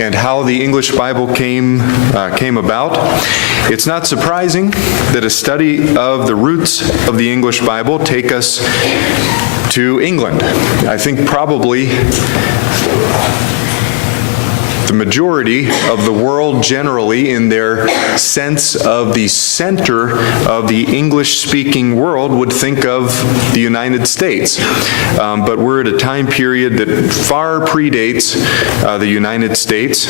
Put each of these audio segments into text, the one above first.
and how the English Bible came about, it's not surprising that a study of the roots of the English Bible take us to England. I think probably the majority of the world generally, in their sense of the center of the English-speaking world, would think of the United States. But we're at a time period that far predates the United States.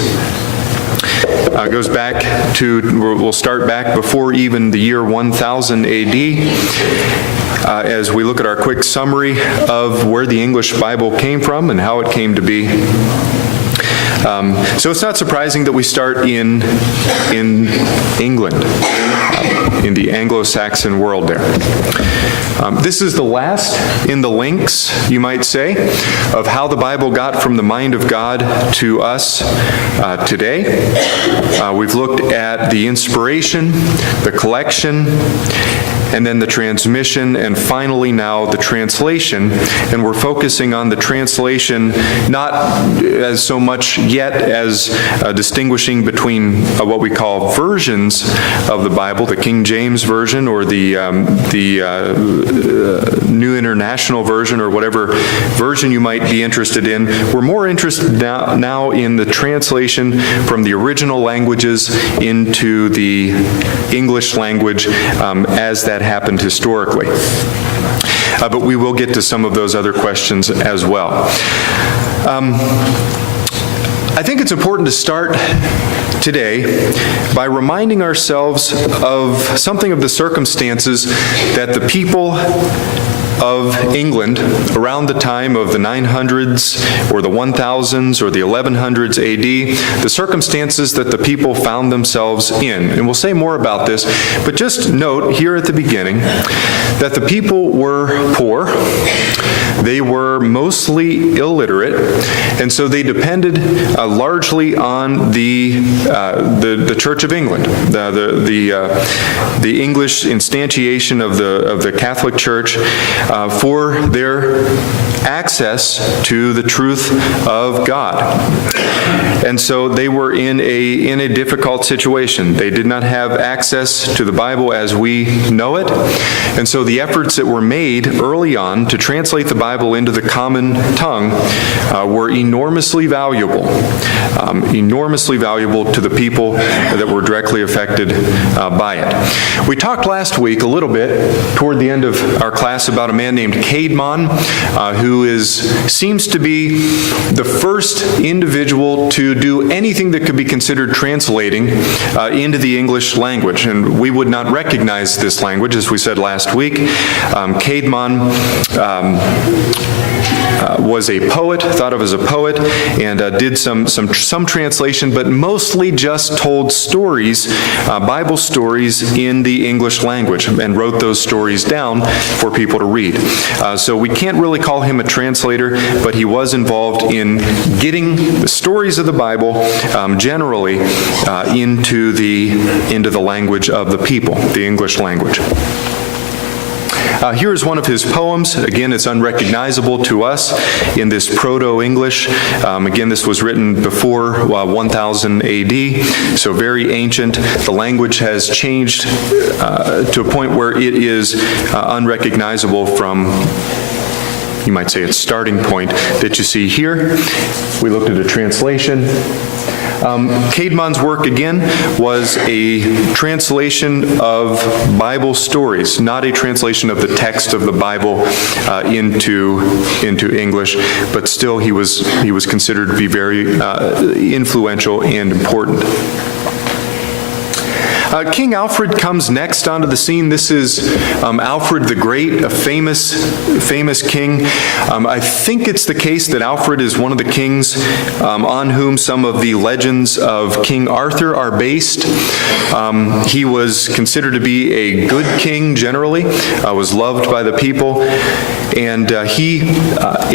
Goes back to, we'll start back before even the year 1000 A.D. As we look at our quick summary of where the English Bible came from and how it came to be. So it's not surprising that we start in England, in the Anglo-Saxon world there. This is the last in the links, you might say, of how the Bible got from the mind of God to us today. We've looked at the inspiration, the collection, and then the transmission, and finally now the translation. And we're focusing on the translation not as so much yet as distinguishing between what we call versions of the Bible, the King James Version or the New International Version, or whatever version you might be interested in. We're more interested now in the translation from the original languages into the English language as that happened historically. But we will get to some of those other questions as well. I think it's important to start today by reminding ourselves of something of the circumstances that the people of England around the time of the 900s or the 1000s or the 1100s AD, the circumstances that the people found themselves in. And we'll say more about this, but just note here at the beginning that the people were poor. They were mostly illiterate, and so they depended largely on the Church of England, the English instantiation of the Catholic Church, for their access to the truth of God. And so they were in a difficult situation. They did not have access to the Bible as we know it. And so the efforts that were made early on to translate the Bible into the common tongue were enormously valuable to the people that were directly affected by it. We talked last week a little bit toward the end of our class about a man named Kuhns, who seems to be the first individual to do anything that could be considered translating into the English language. And we would not recognize this language, as we said last week. Kuhns was a poet, thought of as a poet, and did some translation, but mostly just told stories, Bible stories in the English language, and wrote those stories down for people to read. So we can't really call him a translator, but he was involved in getting the stories of the Bible generally into the language of the people, the English language. Here is one of his poems. Again, it's unrecognizable to us in this Proto-English. Again, this was written before 1000 AD, so very ancient. The language has changed to a point where it is unrecognizable from, you might say, its starting point that you see here. We looked at a translation. Kuhns' work, again, was a translation of Bible stories, not a translation of the text of the Bible into English, but still he was considered to be very influential and important. King Alfred comes next onto the scene. This is Alfred the Great, a famous king. I think it's the case that Alfred is one of the kings on whom some of the legends of King Arthur are based. He was considered to be a good king generally, was loved by the people, and he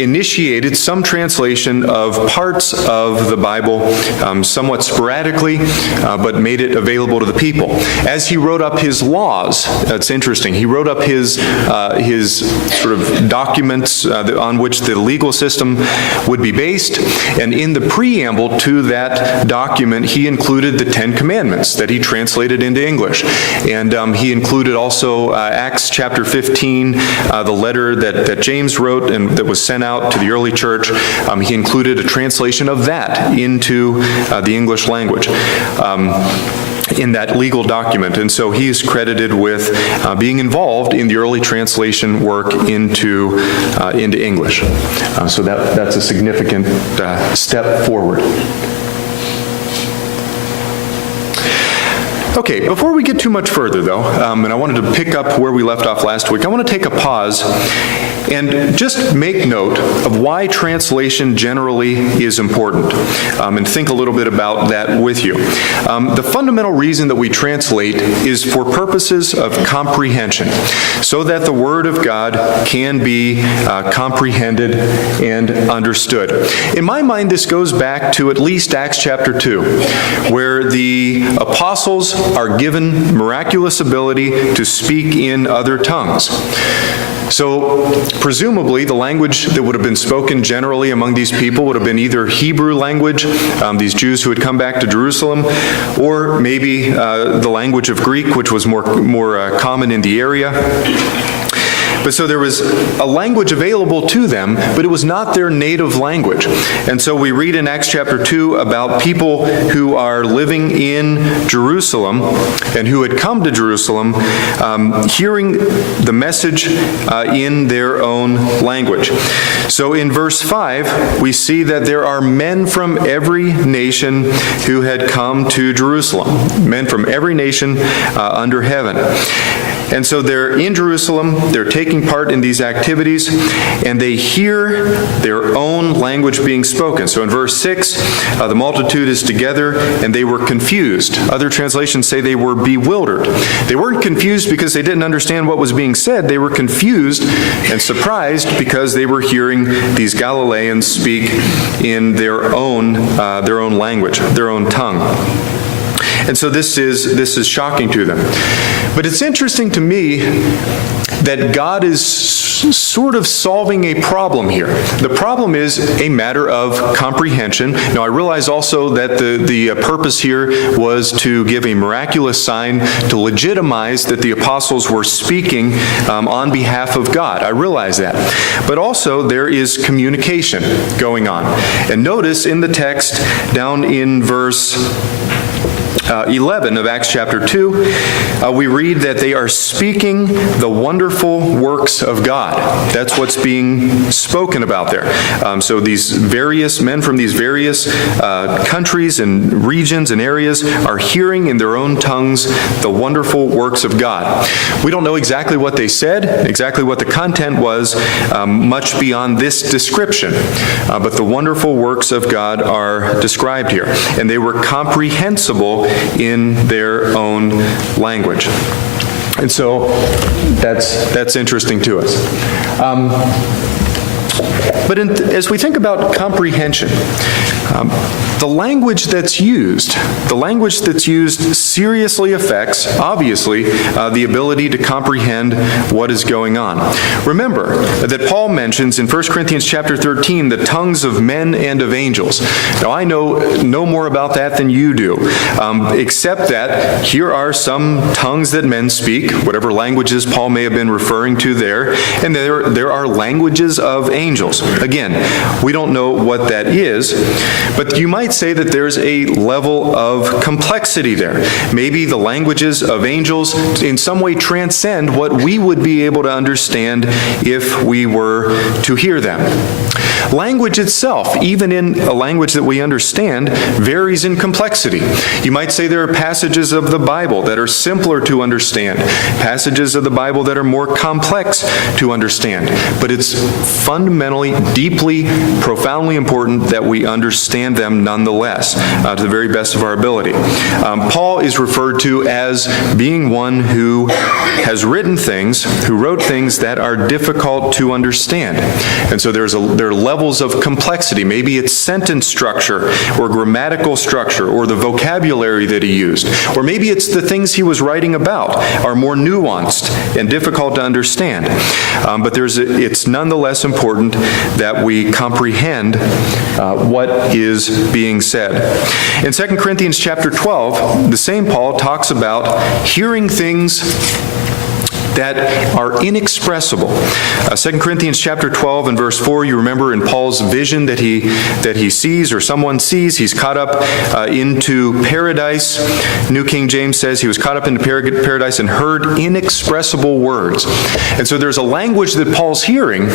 initiated some translation of parts of the Bible somewhat sporadically, but made it available to the people. people. As he wrote up his laws, that's interesting, he wrote up his sort of documents on which the legal system would be based, and in the preamble to that document, he included the Ten Commandments that he translated into English. And he included also Acts chapter 15, the letter that James wrote and that was sent out to the early church. He included a translation of that into the English language in that legal document. And so he is credited with being involved in the early translation work into English. So that's a significant step forward. Okay, before we get too much further though, and I wanted to pick up where we left off last week, I want to take a pause and just make note of why translation generally is important, and think a little bit about that with you. The fundamental reason that we translate is for purposes of comprehension, so that the Word of God can be comprehended and understood. In my mind, this goes back to at least Acts chapter 2, where the apostles are given miraculous ability to speak in other tongues. So presumably the language that would have been spoken generally among these people would have been either Hebrew language, these Jews who had come back to Jerusalem, or maybe the language of Greek, which was more common in the area. But so there was a language available to them, but it was not their native language. And so we read in Acts chapter 2 about people who are living in Jerusalem and who had come to Jerusalem, hearing the message in their own language. So in verse 5, we see that there are men from every nation who had come to Jerusalem, men from every nation under heaven. And so they're in Jerusalem, they're taking part in these activities, and they hear their own language being spoken. So in verse 6, the multitude is together, and they were confused. Other translations say they were bewildered. They weren't confused because they didn't understand what was being said. They were confused and surprised because they were hearing these Galileans speak in their own language, their own tongue. And so this is shocking to them. But it's interesting to me that God is sort of solving a problem here. The problem is a matter of comprehension. Now, I realize also that the purpose here was to give a miraculous sign to legitimize that the apostles were speaking on behalf of God. I realize that. But also there is communication going on. And notice in the text down in verse 11 of Acts chapter 2, we read that they are speaking the wonderful works of God. That's what's being spoken about there. So these various men from these various countries and regions and areas are hearing in their own tongues the wonderful works of God. We don't know exactly what they said, exactly what the content was, much beyond this description. But the wonderful works of God are described here. And they were comprehensible in their own language. And so that's interesting to us. But as we think about comprehension, the language that's used seriously affects, obviously, the ability to comprehend what is going on. Remember that Paul mentions in 1 Corinthians chapter 13 the tongues of men and of angels. Now, I know no more about that than you do, except that here are some tongues that men speak, whatever languages Paul may have been referring to there, and there are languages of angels. Again, we don't know what that is, but you might say that there's a level of complexity there. Maybe the languages of angels in some way transcend what we would be able to understand if we were to hear them. Language itself, even in a language that we understand, varies in complexity. You might say there are passages of the Bible that are simpler to understand, passages of the Bible that are more complex to understand, but it's fundamentally deeply, profoundly important that we understand them nonetheless, to the very best of our ability. Paul is referred to as being one who has written things, who wrote things that are difficult to understand. And so there are levels of complexity. Maybe it's sentence structure or grammatical structure or the vocabulary that he used. Or maybe it's the things he was writing about are more nuanced and difficult to understand. But it's nonetheless important that we comprehend what is being said. In 2 Corinthians chapter 12, the same Paul talks about hearing things that are inexpressible. 2 Corinthians chapter 12 and verse 4, you remember in Paul's vision that he sees or someone sees, he's caught up into paradise. New King James says he was caught up into paradise and heard inexpressible words. And so there's a language that Paul's hearing.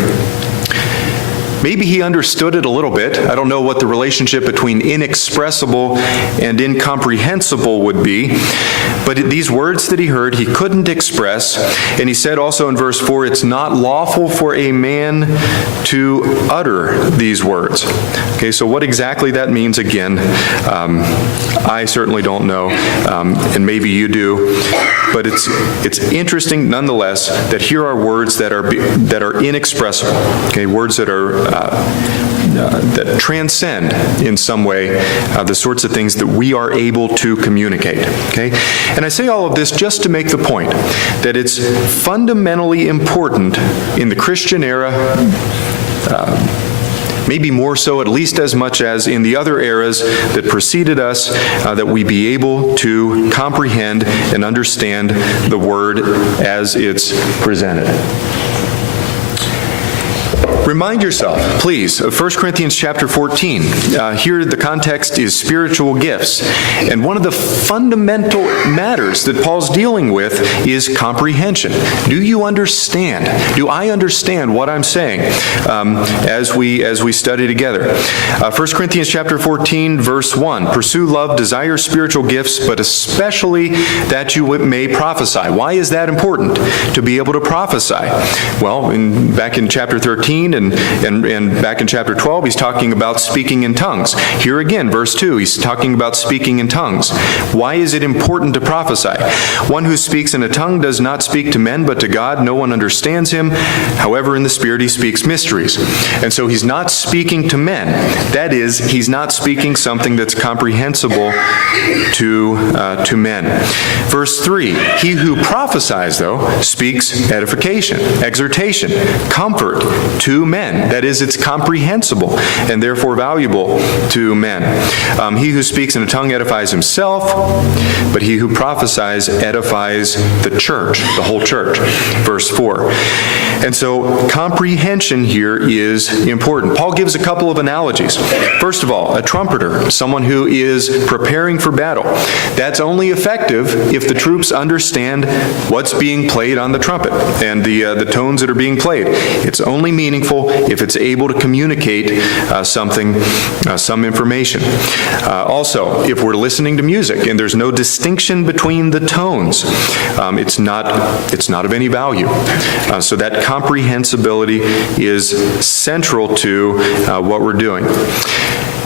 Maybe he understood it a little bit. I don't know what the relationship between inexpressible and incomprehensible would be. But these words that he heard, he couldn't express. And he said also in verse 4, it's not lawful for a man to utter these words. Okay, so what exactly that means, again, I certainly don't know, and maybe you do. But it's interesting nonetheless that here are words that are inexpressible. Okay, words that are that transcend in some way the sorts of things that we are able to communicate. Okay, and I say all of this just to make the point that it's fundamentally important in the Christian era. Maybe more so, at least as much as in the other eras that preceded us, that we be able to comprehend and understand the Word as it's presented. Remind yourself, please, of 1 Corinthians chapter 14. Here the context is spiritual gifts. And one of the fundamental matters that Paul's dealing with is comprehension. Do you understand? Do I understand what I'm saying as we study together? 1 Corinthians chapter 14, verse 1. Pursue love, desire spiritual gifts, but especially that you may prophesy. Why is that important? To be able to prophesy. Well, back in chapter 13 and back in chapter 12, he's talking about speaking in tongues. Here again, verse 2, he's talking about speaking in tongues. Why is it important to prophesy? One who speaks in a tongue does not speak to men, but to God. No one understands him. However, in the Spirit, he speaks mysteries. And so he's not speaking to men. That is, he's not speaking something that's comprehensible to men. Verse 3, he who prophesies, though, speaks edification, exhortation, comfort to men. That is, it's comprehensible and therefore valuable to men. He who speaks in a tongue edifies himself, but he who prophesies edifies the church, the whole church. Verse 4. And so comprehension here is important. Paul gives a couple of analogies. First of all, a trumpeter, someone who is preparing for battle. That's only effective if the troops understand what's being played on the trumpet and the tones that are being played. It's only meaningful if it's able to communicate some information. Also, if we're listening to music and there's no distinction between the tones, it's not of any value. So that comprehensibility is central to what we're doing.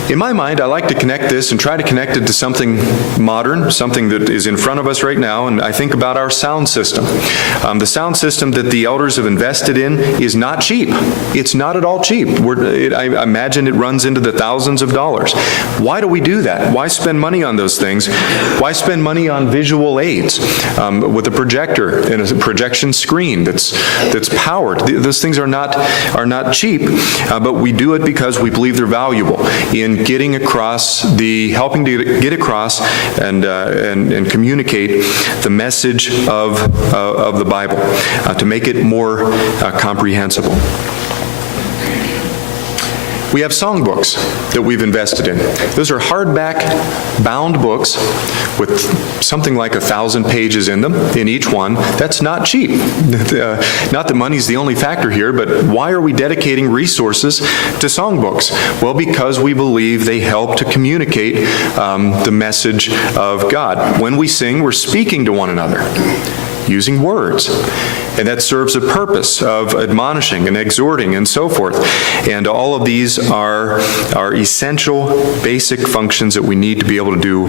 In my mind, I like to connect this and try to connect it to something modern, something that is in front of us right now, and I think about our sound system. The sound system that the elders have invested in is not cheap. It's not at all cheap. I imagine it runs into the thousands of dollars. Why do we do that? Why spend money on those things? Why spend money on visual aids with a projector and a projection screen that's powered? Those things are not cheap, but we do it because we believe they're valuable in helping to get across and communicate the message of the Bible, to make it more comprehensible. We have songbooks that we've invested in. Those are hardback bound books with something like 1,000 pages in them, in each one. That's not cheap. Not that money's the only factor here, but why are we dedicating resources to songbooks? Well, because we believe they help to communicate the message of God. When we sing, we're speaking to one another. using words. And that serves a purpose of admonishing and exhorting and so forth. And all of these are essential, basic functions that we need to be able to do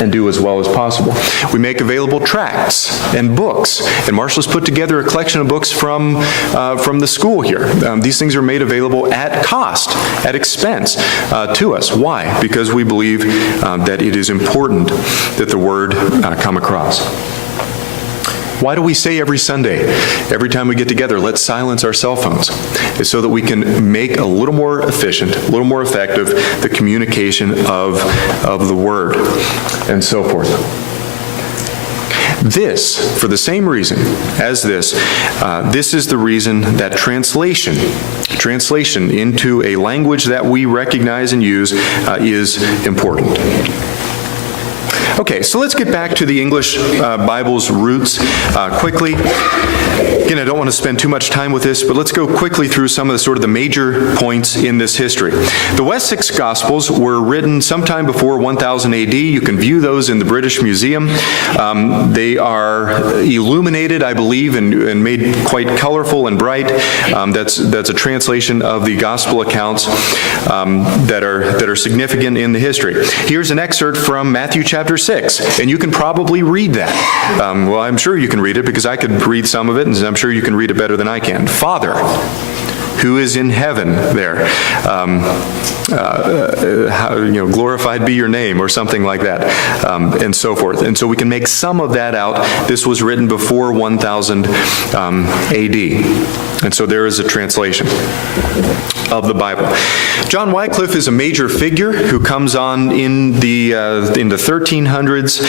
and do as well as possible. We make available tracts and books. And Marshall's put together a collection of books from the school here. These things are made available at cost, at expense to us. Why? Because we believe that it is important that the Word come across. Why do we say every Sunday, every time we get together, let's silence our cell phones? It's so that we can make a little more efficient, a little more effective the communication of the Word and so forth. This, for the same reason as this is the reason that translation into a language that we recognize and use is important. Okay, so let's get back to the English Bible's roots quickly. Again, I don't want to spend too much time with this, but let's go quickly through some of the major points in this history. The Wessex Gospels were written sometime before 1000 AD. You can view those in the British Museum. They are illuminated, I believe, and made quite colorful and bright. That's a translation of the Gospel accounts that are significant in the history. Here's an excerpt from Matthew chapter 6, and you can probably read that. Well, I'm sure you can read it because I could read some of it, and I'm sure you can read it better than I can. Father, who is in heaven there, glorified be your name, or something like that, and so forth. And so we can make some of that out. This was written before 1000 AD. And so there is a translation of the Bible. John Wycliffe is a major figure who comes on in the 1300s.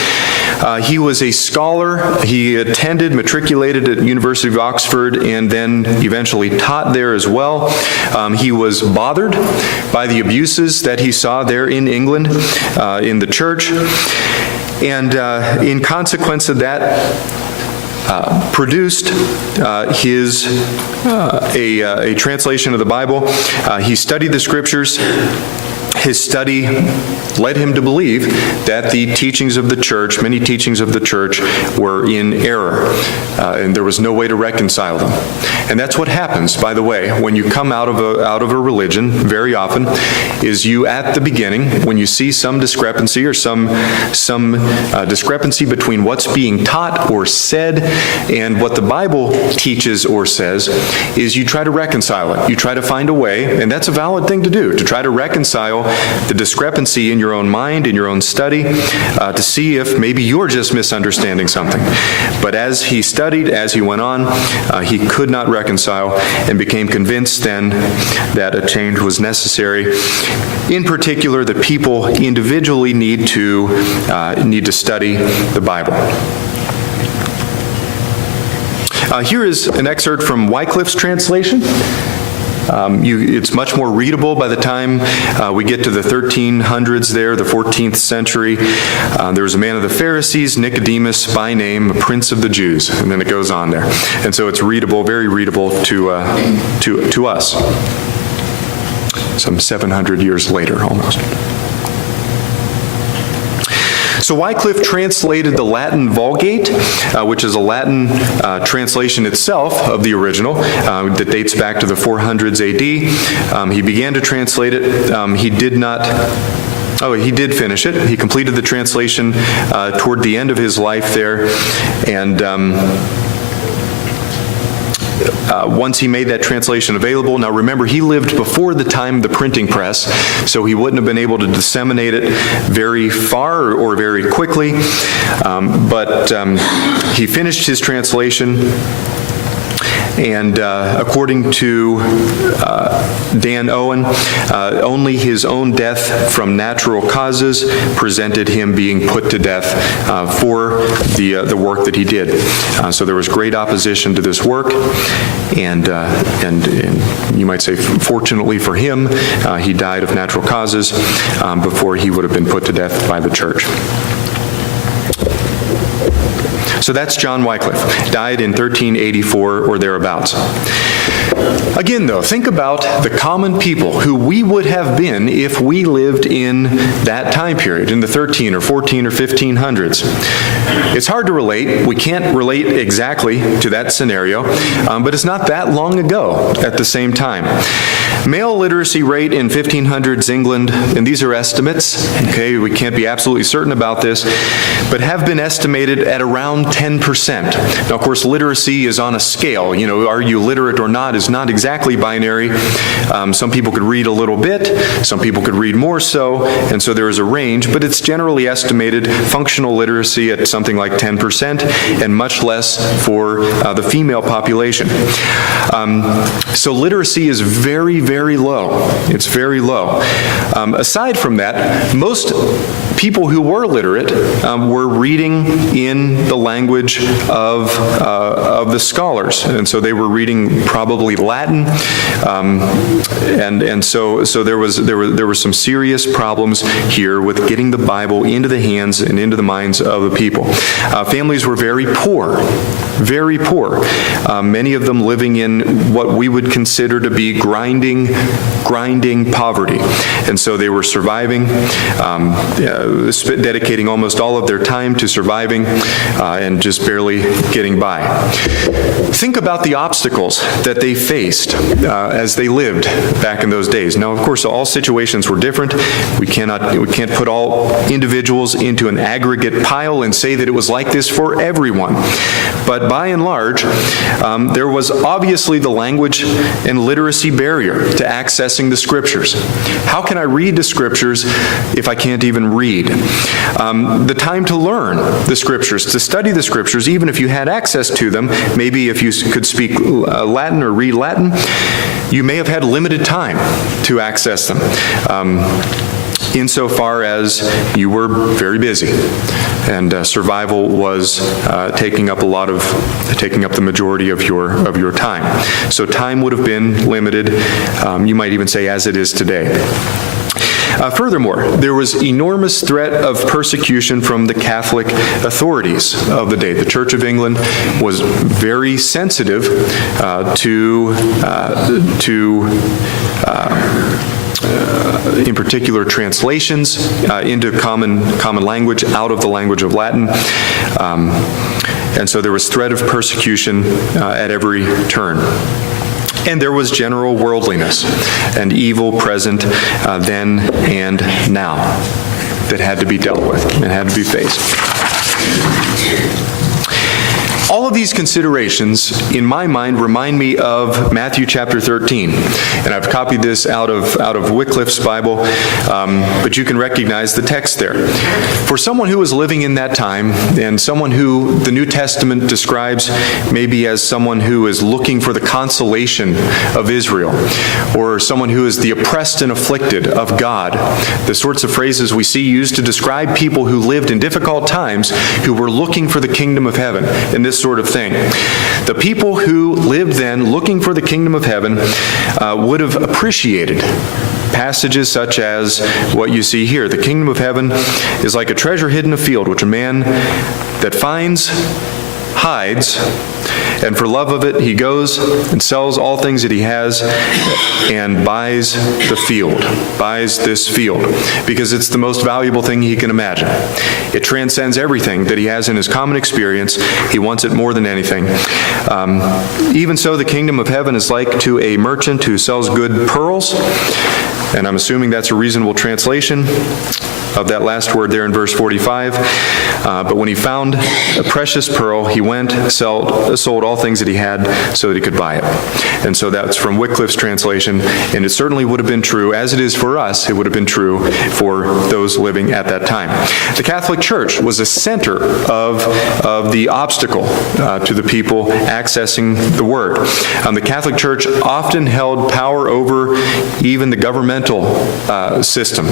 He was a scholar. He attended, matriculated at University of Oxford, and then eventually taught there as well. He was bothered by the abuses that he saw there in England, in the church. And in consequence of that, produced a translation of the Bible. He studied the Scriptures. His study led him to believe that the teachings of the church, many teachings of the church, were in error, and there was no way to reconcile them. And that's what happens, by the way, when you come out of a religion, very often, is you at the beginning, when you see some discrepancy or some discrepancy between what's being taught or said and what the Bible teaches or says, is you try to reconcile it. You try to find a way, and that's a valid thing to do, to try to reconcile the discrepancy in your own mind, in your own study, to see if maybe you're just misunderstanding something. But as he studied, as he went on, he could not reconcile and became convinced then that a change was necessary. In particular, the people individually need to study the Bible. Here is an excerpt from Wycliffe's translation. It's much more readable by the time we get to the 1300s there, the 14th century. There was a man of the Pharisees, Nicodemus by name, a prince of the Jews. And then it goes on there. And so it's readable, very readable to us. Some 700 years later, almost. So Wycliffe translated the Latin Vulgate, which is a Latin translation itself of the original that dates back to the 400s AD. He began to translate it. He did finish it. He completed the translation toward the end of his life there, and once he made that translation available. Now remember, he lived before the time of the printing press, so he wouldn't have been able to disseminate it very far or very quickly, but he finished his translation. And according to Dan Owen, only his own death from natural causes prevented him being put to death for the work that he did. So there was great opposition to this work, and you might say, fortunately for him, he died of natural causes before he would have been put to death by the church. So that's John Wycliffe, died in 1384 or thereabouts. Again, though, think about the common people who we would have been if we lived in that time period, in the 13 or 14 or 1500s. It's hard to relate. We can't relate exactly to that scenario, but it's not that long ago at the same time. Male literacy rate in 1500s England, and these are estimates, okay, we can't be absolutely certain about this, but have been estimated at around 10%. Now, of course, literacy is on a scale. You know, are you literate or not is not exactly binary. Some people could read a little bit, some people could read more so, and so there is a range, but it's generally estimated functional literacy at something like 10% and much less for the female population. So literacy is very, very low. It's very low. Aside from that, most people who were literate were reading in the language of the scholars, and so they were reading probably Latin, and so there were some serious problems here with getting the Bible into the hands and into the minds of the people. Families were very poor, very poor. Many of them living in what we would consider to be grinding poverty, and so they were surviving, dedicating almost all of their time to surviving and just barely getting by. Think about the obstacles that they faced as they lived back in those days. Now, of course, all situations were different. We can't put all individuals into an aggregate pile and say that it was like this for everyone. But by and large, there was obviously the language and literacy barrier to accessing the Scriptures. How can I read the Scriptures if I can't even read? The time to learn the Scriptures, to study the Scriptures, even if you had access to them, maybe if you could speak Latin or read Latin, you may have had limited time to access them, insofar as you were very busy, and survival was taking up the majority of your time. So time would have been limited. You might even say, as it is today. Furthermore, there was enormous threat of persecution from the Catholic authorities of the day. The Church of England was very sensitive in particular, translations into common language out of the language of Latin. And so there was threat of persecution at every turn. And there was general worldliness and evil present then and now that had to be dealt with and had to be faced. All of these considerations, in my mind, remind me of Matthew chapter 13. And I've copied this out of Wycliffe's Bible, but you can recognize the text there. For someone who was living in that time, and someone who the New Testament describes maybe as someone who is looking for the consolation of Israel, or someone who is the oppressed and afflicted of God, the sorts of phrases we see used to describe people who lived in difficult times, who were looking for the kingdom of heaven, and this sort of thing. The people who lived then looking for the kingdom of heaven would have appreciated passages such as what you see here. The kingdom of heaven is like a treasure hidden in a field, which a man that finds hides, and for love of it he goes and sells all things that he has and buys the field, buys this field, because it's the most valuable thing he can imagine. It transcends everything that he has in his common experience. He wants it more than anything. Even so, the kingdom of heaven is like to a merchant who sells good pearls, and I'm assuming that's a reasonable translation of that last word there in verse 45. But when he found a precious pearl, he went, sold all things that he had so that he could buy it. And so that's from Wycliffe's translation, and it certainly would have been true, as it is for us, it would have been true for those living at that time. The Catholic Church was a center of the obstacle to the people accessing the Word. The Catholic Church often held power over even the governmental system.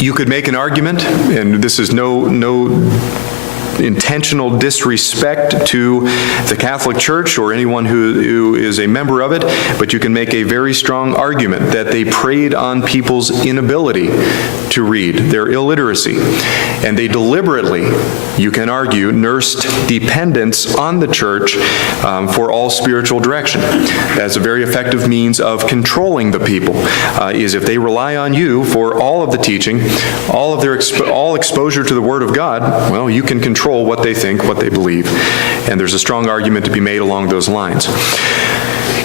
You could make an argument, and this is no intentional disrespect to the Catholic Church or anyone who is a member of it, but you can make a very strong argument that they preyed on people's inability to read, their illiteracy, and they deliberately, you can argue, nursed dependence on the church for all spiritual direction. That's a very effective means of controlling the people, is if they rely on you for all of the teaching, all of their all exposure to the Word of God, well, you can control what they think, what they believe, and there's a strong argument to be made along those lines.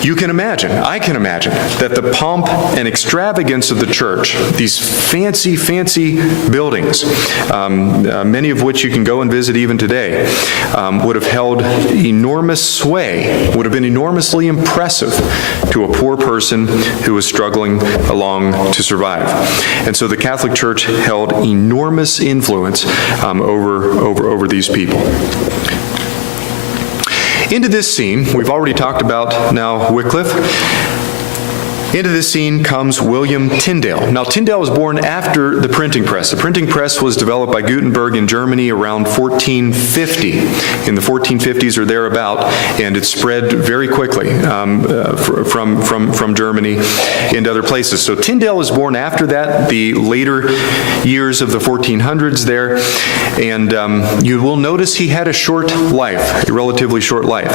You can imagine, I can imagine, that the pomp and extravagance of the church, these fancy, fancy buildings, many of which you can go and visit even today, would have held enormous sway, would have been enormously impressive to a poor person who was struggling along to survive. And so the Catholic Church held enormous influence over these people. Into this scene, we've already talked about now Wycliffe. Into this scene comes William Tyndale. Now, Tyndale was born after the printing press. The printing press was developed by Gutenberg in Germany around 1450, in the 1450s or thereabout, and it spread very quickly from Germany into other places. So Tyndale was born after that, the later years of the 1400s there, and you will notice he had a short life, a relatively short life.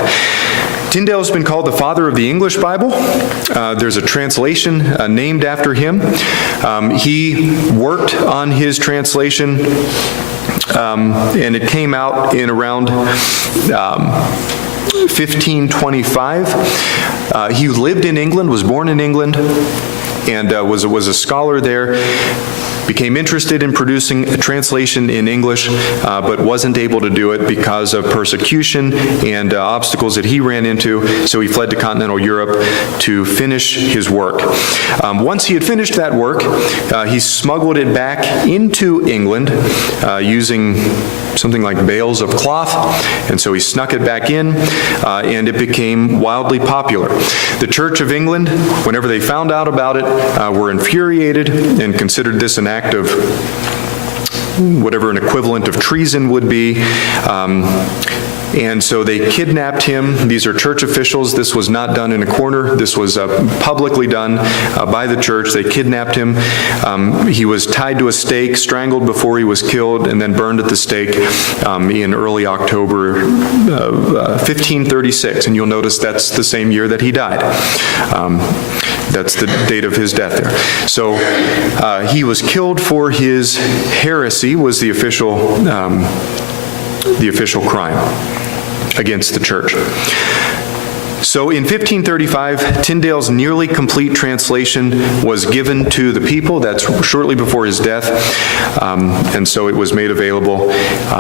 Tyndale has been called the father of the English Bible. There's a translation named after him. He worked on his translation, and it came out in around 1525. He lived in England, was born in England, and was a scholar there. Became interested in producing a translation in English, but wasn't able to do it because of persecution and obstacles that he ran into, so he fled to continental Europe to finish his work. Once he had finished that work, he smuggled it back into England using something like bales of cloth, and so he snuck it back in, and it became wildly popular. The Church of England, whenever they found out about it, were infuriated and considered this an act of whatever an equivalent of treason would be. And so they kidnapped him. These are church officials. This was not done in a corner. This was publicly done by the church. They kidnapped him. He was tied to a stake, strangled before he was killed, and then burned at the stake in early October 1536. And you'll notice that's the same year that he died. That's the date of his death there. So he was killed for his heresy, was the official crime against the church. So in 1535, Tyndale's nearly complete translation was given to the people. That's shortly before his death, and so it was made available.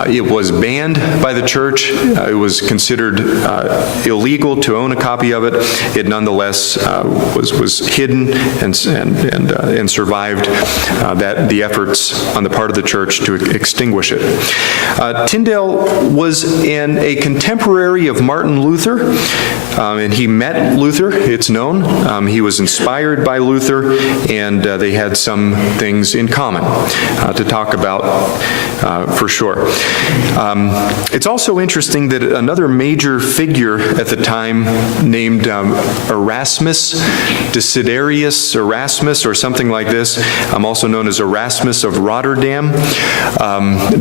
It was banned by the church. It was considered illegal to own a copy of it. It nonetheless was hidden and survived the efforts on the part of the church to extinguish it. Tyndale was a contemporary of Martin Luther. And he met Luther, it's known. He was inspired by Luther, and they had some things in common to talk about for sure. It's also interesting that another major figure at the time named Erasmus, Desiderius Erasmus, or something like this, also known as Erasmus of Rotterdam,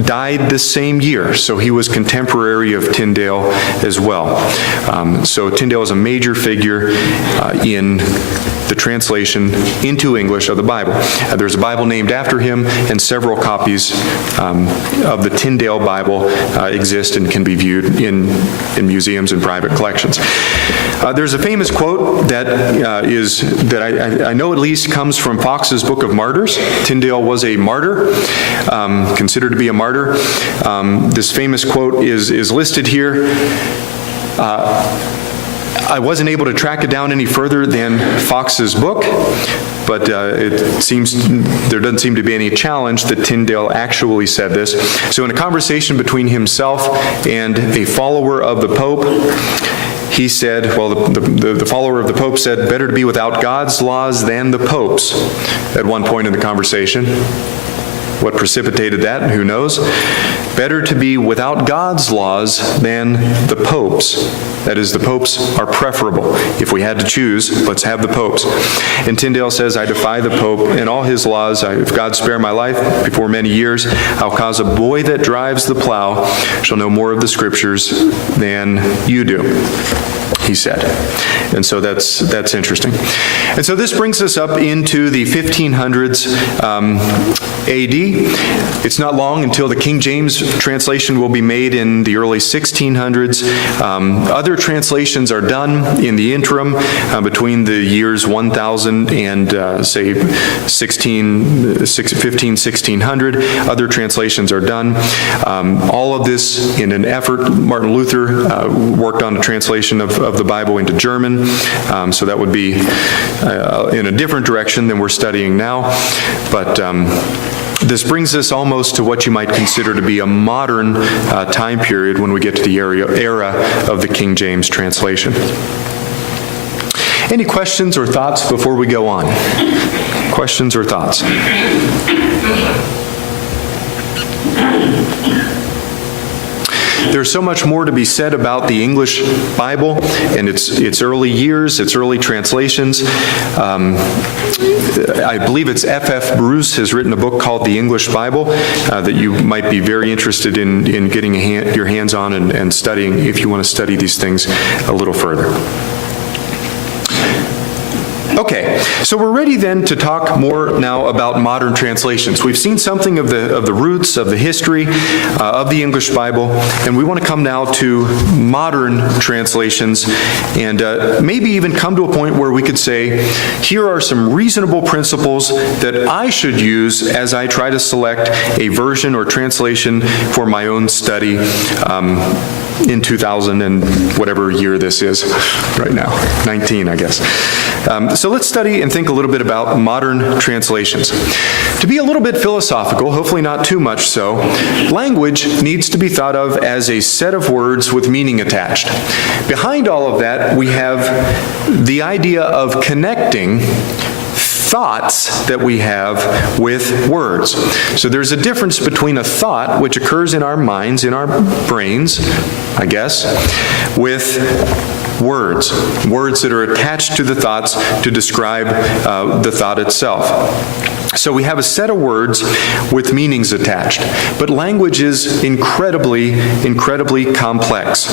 died the same year. So he was contemporary of Tyndale as well. So Tyndale is a major figure in the translation into English of the Bible. There's a Bible named after him, and several copies of the Tyndale Bible exist and can be viewed in museums and private collections. There's a famous quote that I know at least comes from Fox's Book of Martyrs. Tyndale was a martyr, considered to be a martyr. This famous quote is listed here. I wasn't able to track it down any further than Fox's book, but there doesn't seem to be any challenge that Tyndale actually said this. So in a conversation between himself and a follower of the Pope, he said, well, the follower of the Pope said, better to be without God's laws than the Pope's, at one point in the conversation. What precipitated that, who knows? Better to be without God's laws than the popes. That is, the popes are preferable. If we had to choose, let's have the popes. And Tyndale says, I defy the Pope and all his laws. If God spare my life before many years, I'll cause a boy that drives the plow shall know more of the Scriptures than you do, he said. And so that's interesting. And so this brings us up into the 1500s AD. It's not long until the King James translation will be made in the early 1600s. Other translations are done in the interim between the years 1000 and say 1600. Other translations are done. All of this in an effort. Martin Luther worked on a translation of the Bible into German, so that would be in a different direction than we're studying now. But this brings us almost to what you might consider to be a modern time period when we get to the era of the King James translation. Any questions or thoughts before we go on? Questions or thoughts? There's so much more to be said about the English Bible and its early years, its early translations. I believe it's F.F. Bruce has written a book called The English Bible that you might be very interested in getting your hands on and studying if you want to study these things a little further. Okay, so we're ready then to talk more now about modern translations. We've seen something of the roots, of the history of the English Bible, and we want to come now to modern translations and maybe even come to a point where we could say, here are some reasonable principles that I should use as I try to select a version or translation for my own study in 2000 and whatever year this is right now, 19, I guess. So let's study and think a little bit about modern translations. To be a little bit philosophical, hopefully not too much so, language needs to be thought of as a set of words with meaning attached. Behind all of that, we have the idea of connecting thoughts that we have with words. So there's a difference between a thought, which occurs in our minds, in our brains, I guess, with words that are attached to the thoughts to describe the thought itself. So we have a set of words with meanings attached, but language is incredibly complex.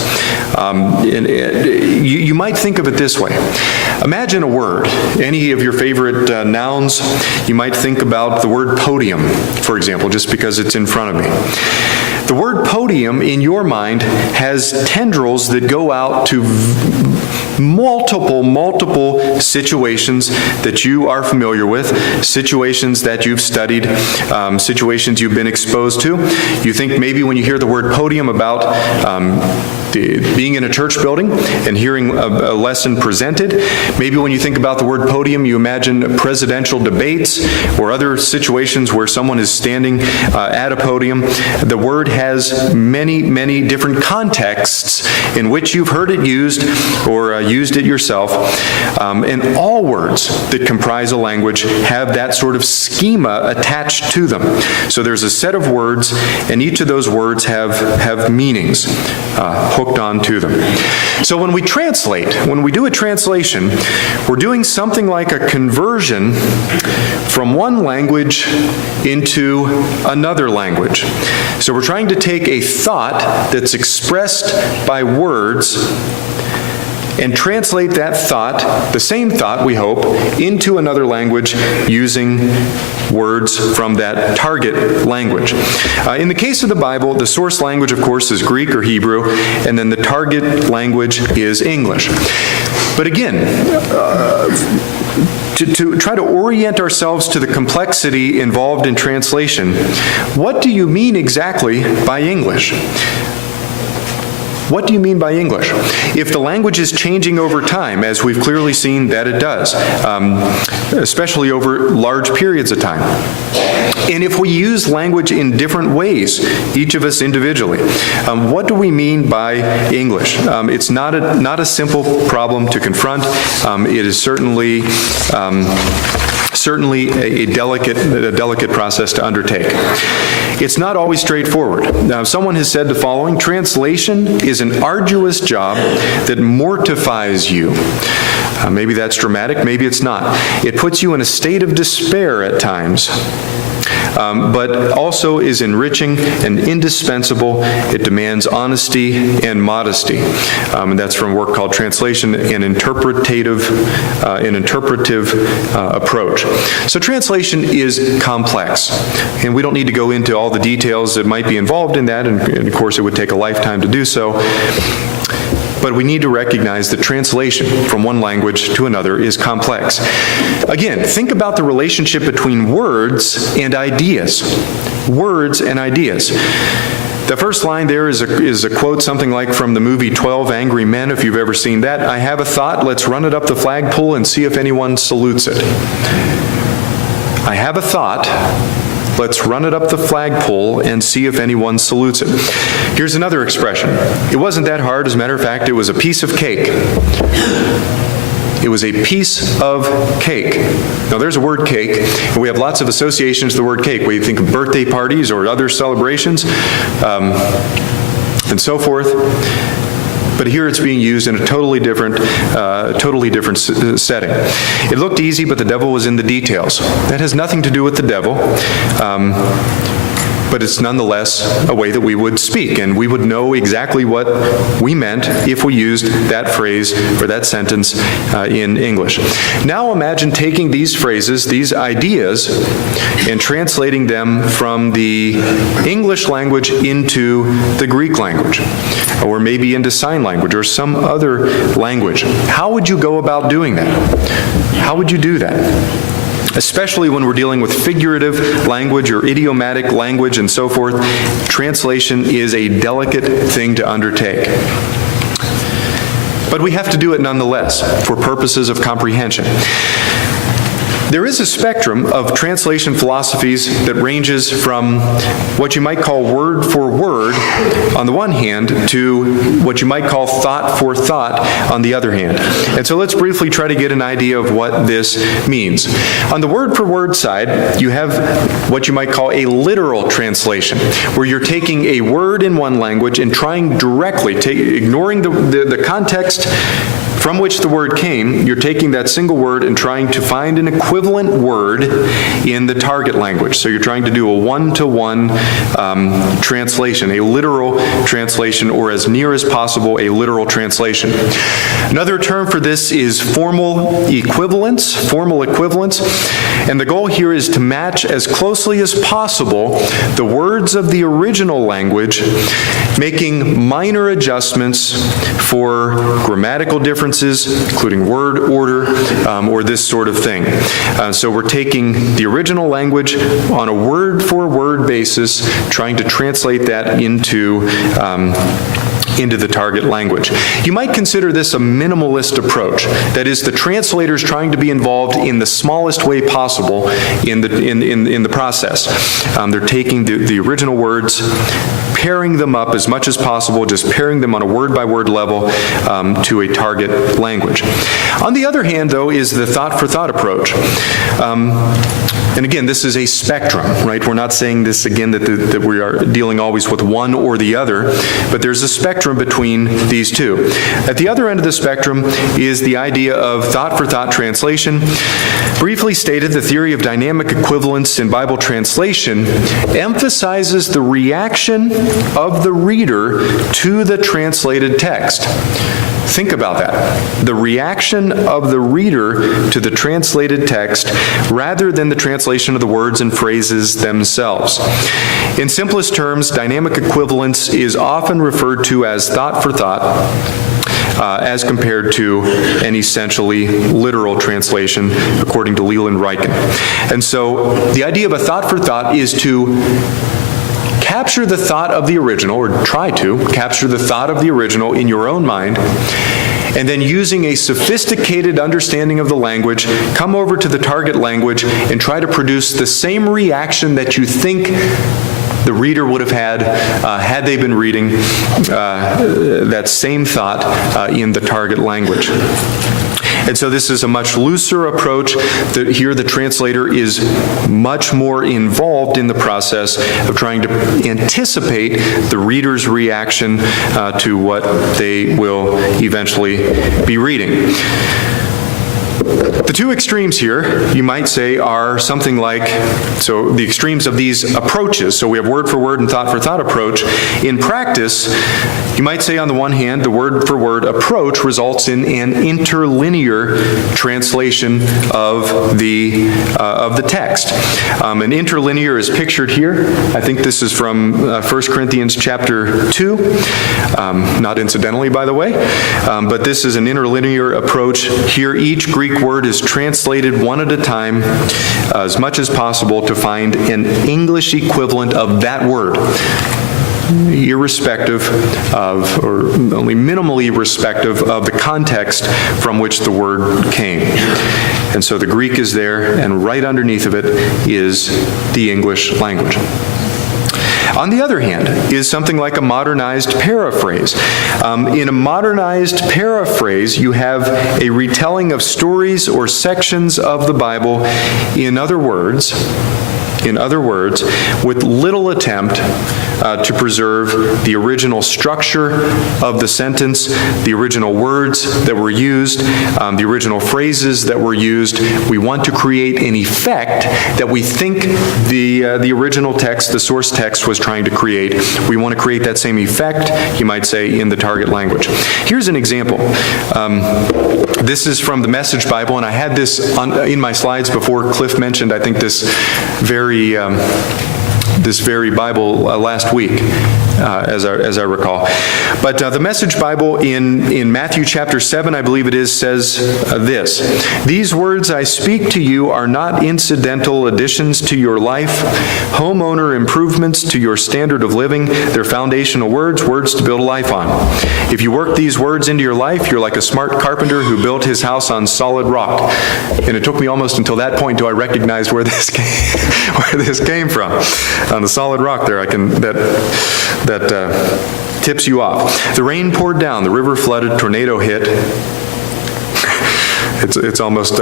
You might think of it this way. Imagine a word, any of your favorite nouns. You might think about the word podium, for example, just because it's in front of me. The word podium in your mind has tendrils that go out to multiple situations that you are familiar with, situations that you've studied, situations you've been exposed to. You think maybe when you hear the word podium about being in a church building and hearing a lesson presented. Maybe when you think about the word podium, you imagine presidential debates or other situations where someone is standing at a podium. The word has many different contexts in which you've heard it used or used it yourself. And all words that comprise a language have that sort of schema attached to them. So there's a set of words, and each of those words have meanings hooked onto them. So when we translate, when we do a translation, we're doing something like a conversion from one language into another language. So we're trying to take a thought that's expressed by words and translate that thought, the same thought, we hope, into another language using words from that target language. In the case of the Bible, the source language, of course, is Greek or Hebrew, and then the target language is English. But again, to try to orient ourselves to the complexity involved in translation, what do you mean exactly by English? What do you mean by English? If the language is changing over time, as we've clearly seen that it does, especially over large periods of time, and if we use language in different ways, each of us individually, what do we mean by English? It's not a simple problem to confront. It is certainly a delicate process to undertake. It's not always straightforward. Now, someone has said the following: translation is an arduous job that mortifies you. Maybe that's dramatic, maybe it's not. It puts you in a state of despair at times, but also is enriching and indispensable. It demands honesty and modesty. And that's from a work called Translation, an interpretive approach. So translation is complex, and we don't need to go into all the details that might be involved in that, and of course it would take a lifetime to do so. But we need to recognize that translation from one language to another is complex. Again, think about the relationship between words and ideas. Words and ideas. The first line there is a quote, something like from the movie 12 Angry Men, if you've ever seen that. I have a thought, let's run it up the flagpole and see if anyone salutes it. I have a thought, let's run it up the flagpole and see if anyone salutes it. Here's another expression. It wasn't that hard. As a matter of fact, it was a piece of cake. It was a piece of cake. Now there's a word cake, and we have lots of associations to the word cake. We think of birthday parties or other celebrations, and so forth. But here it's being used in a totally different setting. It looked easy, but the devil was in the details. That has nothing to do with the devil, but it's nonetheless a way that we would speak, and we would know exactly what we meant if we used that phrase or that sentence in English. Now imagine taking these phrases, these ideas, and translating them from the English language into the Greek language, or maybe into sign language or some other language. How would you go about doing that? How would you do that? Especially when we're dealing with figurative language or idiomatic language and so forth, translation is a delicate thing to undertake. But we have to do it nonetheless for purposes of comprehension. There is a spectrum of translation philosophies that ranges from what you might call word for word on the one hand to what you might call thought for thought on the other hand. And so let's briefly try to get an idea of what this means. On the word for word side, you have what you might call a literal translation, where you're taking a word in one language and trying directly, ignoring the context from which the word came, you're taking that single word and trying to find an equivalent word in the target language. So you're trying to do a one-to-one translation, a literal translation, or as near as possible, a literal translation. Another term for this is formal equivalence, and the goal here is to match as closely as possible the words of the original language, making minor adjustments for grammatical differences, including word order, or this sort of thing. So we're taking the original language on a word-for-word basis, trying to translate that into the target language. You might consider this a minimalist approach. That is, the translators trying to be involved in the smallest way possible in the process. They're taking the original words, pairing them up as much as possible, just pairing them on a word-by-word level to a target language. On the other hand, though, is the thought-for-thought approach. And again, this is a spectrum, right? We're not saying this again that we are dealing always with one or the other, but there's a spectrum between these two. At the other end of the spectrum is the idea of thought-for-thought translation. Briefly stated, the theory of dynamic equivalence in Bible translation emphasizes the reaction of the reader to the translated text. Think about that. The reaction of the reader to the translated text rather than the translation of the words and phrases themselves. In simplest terms, dynamic equivalence is often referred to as thought for thought, as compared to an essentially literal translation, according to Leland Ryken. And so the idea of a thought for thought is to capture the thought of the original, or try to capture the thought of the original in your own mind, and then using a sophisticated understanding of the language, come over to the target language and try to produce the same reaction that you think the reader would have had they been reading that same thought in the target language. And so this is a much looser approach. Here the translator is much more involved in the process of trying to anticipate the reader's reaction to what they will eventually be reading. The two extremes here, you might say, are something like, so the extremes of these approaches, so we have word for word and thought for thought approach. In practice, you might say on the one hand, the word for word approach results in an interlinear translation of the text. An interlinear is pictured here. I think this is from 1 Corinthians chapter 2, not incidentally, by the way, but this is an interlinear approach. Here, each Greek word is translated one at a time as much as possible to find an English equivalent of that word, irrespective of, or only minimally respective of the context from which the word came. And so the Greek is there, and right underneath of it is the English language. On the other hand, is something like a modernized paraphrase. In a modernized paraphrase, you have a retelling of stories or sections of the Bible, in other words, with little attempt to preserve the original structure of the sentence, the original words that were used, the original phrases that were used. We want to create an effect that we think the original text, the source text, was trying to create. We want to create that same effect, you might say, in the target language. Here's an example. This is from the Message Bible, and I had this in my slides before. Cliff mentioned, I think, this very Bible last week, as I recall. But the Message Bible in Matthew chapter 7, I believe it is, says this: "These words I speak to you are not incidental additions to your life, homeowner improvements to your standard of living. They're foundational words to build a life on. If you work these words into your life, you're like a smart carpenter who built his house on solid rock." And it took me almost until that point till I recognized where this came from. On the solid rock there, that tips you off. The rain poured down, the river flooded, tornado hit. It's almost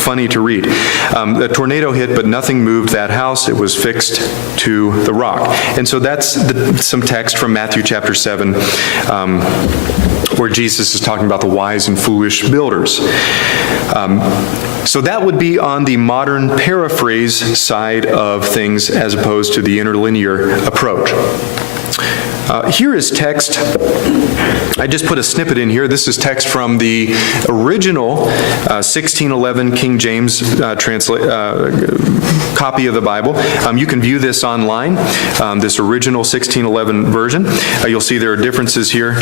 funny to read. The tornado hit, but nothing moved that house. It was fixed to the rock. And so that's some text from Matthew chapter 7, where Jesus is talking about the wise and foolish builders. So that would be on the modern paraphrase side of things as opposed to the interlinear approach. Here is text. I just put a snippet in here. This is text from the original 1611 King James copy of the Bible. You can view this online, this original 1611 version. You'll see there are differences here.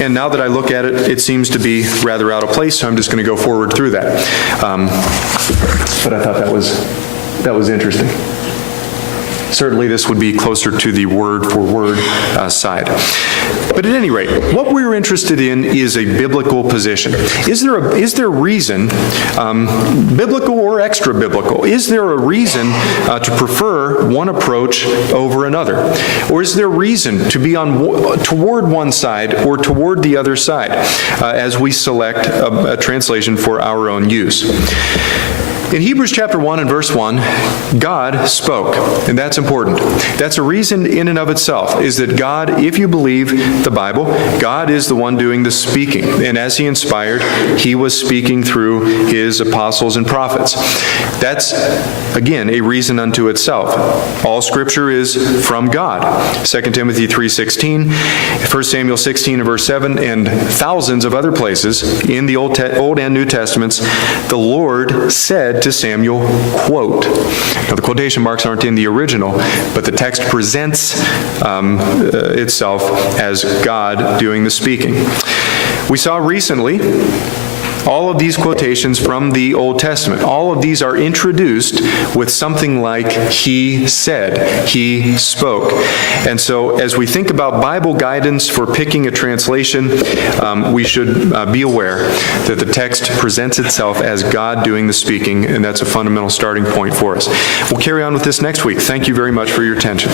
And now that I look at it, it seems to be rather out of place, so I'm just going to go forward through that. But I thought that was interesting. Certainly this would be closer to the word-for-word side. But at any rate, what we're interested in is a biblical position. Is there a reason, biblical or extra-biblical, is there a reason to prefer one approach over another? Or is there reason to be toward one side or toward the other side as we select a translation for our own use? In Hebrews chapter 1 and verse 1, God spoke, and that's important. That's a reason in and of itself, is that God, if you believe the Bible, God is the one doing the speaking. And as He inspired, He was speaking through His apostles and prophets. That's, again, a reason unto itself. All Scripture is from God. 2 Timothy 3:16, 1 Samuel 16 and verse 7, and thousands of other places in the Old and New Testaments, the Lord said to Samuel, quote. Now the quotation marks aren't in the original, but the text presents itself as God doing the speaking. We saw recently all of these quotations from the Old Testament. All of these are introduced with something like He said, He spoke. And so as we think about Bible guidance for picking a translation, we should be aware that the text presents itself as God doing the speaking, and that's a fundamental starting point for us. We'll carry on with this next week. Thank you very much for your attention.